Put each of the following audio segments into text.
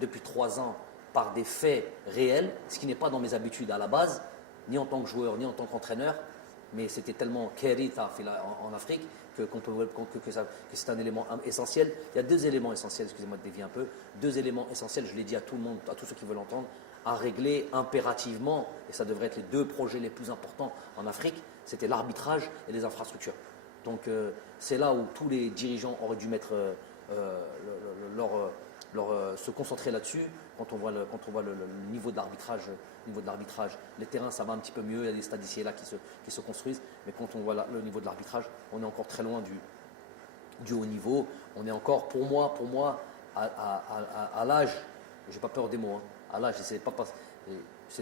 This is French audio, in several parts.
depuis 3 ans par des faits réels, ce qui n'est pas dans mes habitudes à la base, ni en tant que joueur, ni en tant qu'entraîneur. Mais c'était tellement kérita en Afrique que c'est un élément essentiel. Il y a deux éléments essentiels, excusez-moi de dévier un peu, deux éléments essentiels, je l'ai dit à tout le monde, à tous ceux qui veulent entendre, à régler impérativement, et ça devrait être les deux projets les plus importants en Afrique, c'était l'arbitrage et les infrastructures. Donc c'est là où tous les dirigeants auraient dû mettre se concentrer là-dessus. Quand on voit le niveau de l'arbitrage, les terrains ça va un petit peu mieux, il y a des stades ici et là qui se construisent, mais quand on voit le niveau de l'arbitrage, on est encore très loin du haut niveau. On est encore, pour moi à l'âge, j'ai pas peur des mots, hein, à l'âge, c'est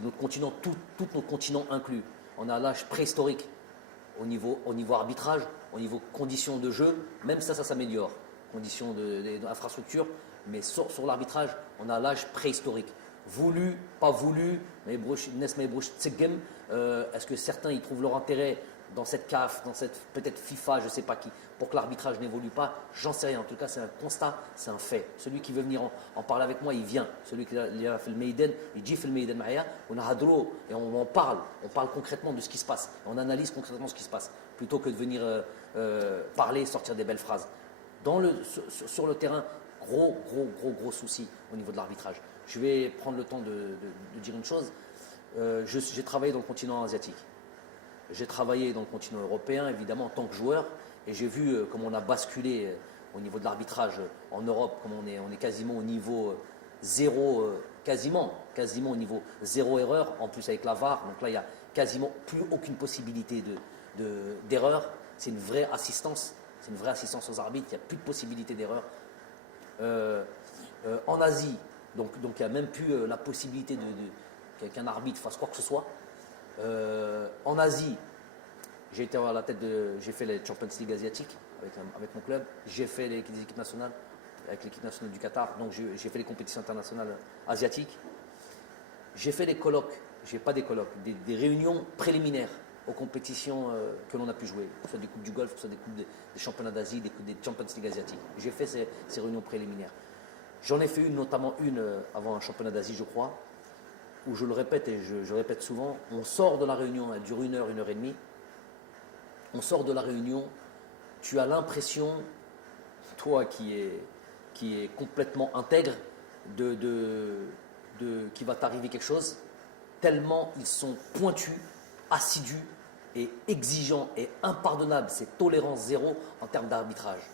notre continent, tout notre continent inclus. On est à l'âge préhistorique au niveau arbitrage, au niveau conditions de jeu, même ça s'améliore, conditions d'infrastructure, mais sur l'arbitrage, on a l'âge préhistorique. Voulu, pas voulu, est-ce que certains y trouvent leur intérêt dans cette CAF, dans cette peut-être FIFA, je ne sais pas qui, pour que l'arbitrage n'évolue pas, j'en sais rien. En tout cas, c'est un constat, c'est un fait. Celui qui veut venir en parler avec moi, il vient. Celui qui a fait le Maïden, il dit fait le Maïden Maya, on a Hadro et on parle concrètement de ce qui se passe. On analyse concrètement ce qui se passe, plutôt que de venir parler, sortir des belles phrases. Sur le terrain, gros souci au niveau de l'arbitrage. Je vais prendre le temps de dire une chose. J'ai travaillé dans le continent asiatique. J'ai travaillé dans le continent européen, évidemment, en tant que joueur, et j'ai vu comment on a basculé au niveau de l'arbitrage en Europe, comme on est quasiment au niveau zéro, quasiment au niveau zéro erreur, en plus avec la VAR. Donc là, il n'y a quasiment plus aucune possibilité d'erreur. C'est une vraie assistance aux arbitres, il n'y a plus de possibilité d'erreur. En Asie, donc il n'y a même plus la possibilité qu'un arbitre fasse quoi que ce soit. En Asie, j'ai fait les Champions League asiatiques avec mon club. J'ai fait les équipes nationales avec l'équipe nationale du Qatar. Donc j'ai fait les compétitions internationales asiatiques. J'ai fait des colloques, des réunions préliminaires aux compétitions que l'on a pu jouer, que ce soit des coupes du Golfe, que ce soit des coupes des championnats d'Asie, des Champions League asiatiques. J'ai fait ces réunions préliminaires. J'en ai fait notamment une avant un championnat d'Asie, je crois, où je le répète et je répète souvent, on sort de la réunion, elle dure 1 heure, 1 heure et demie. On sort de la réunion, tu as l'impression, toi qui est complètement intègre, qu'il va t'arriver quelque chose, tellement ils sont pointus, assidus et exigeants et impardonnables. C'est tolérance zéro en termes d'arbitrage.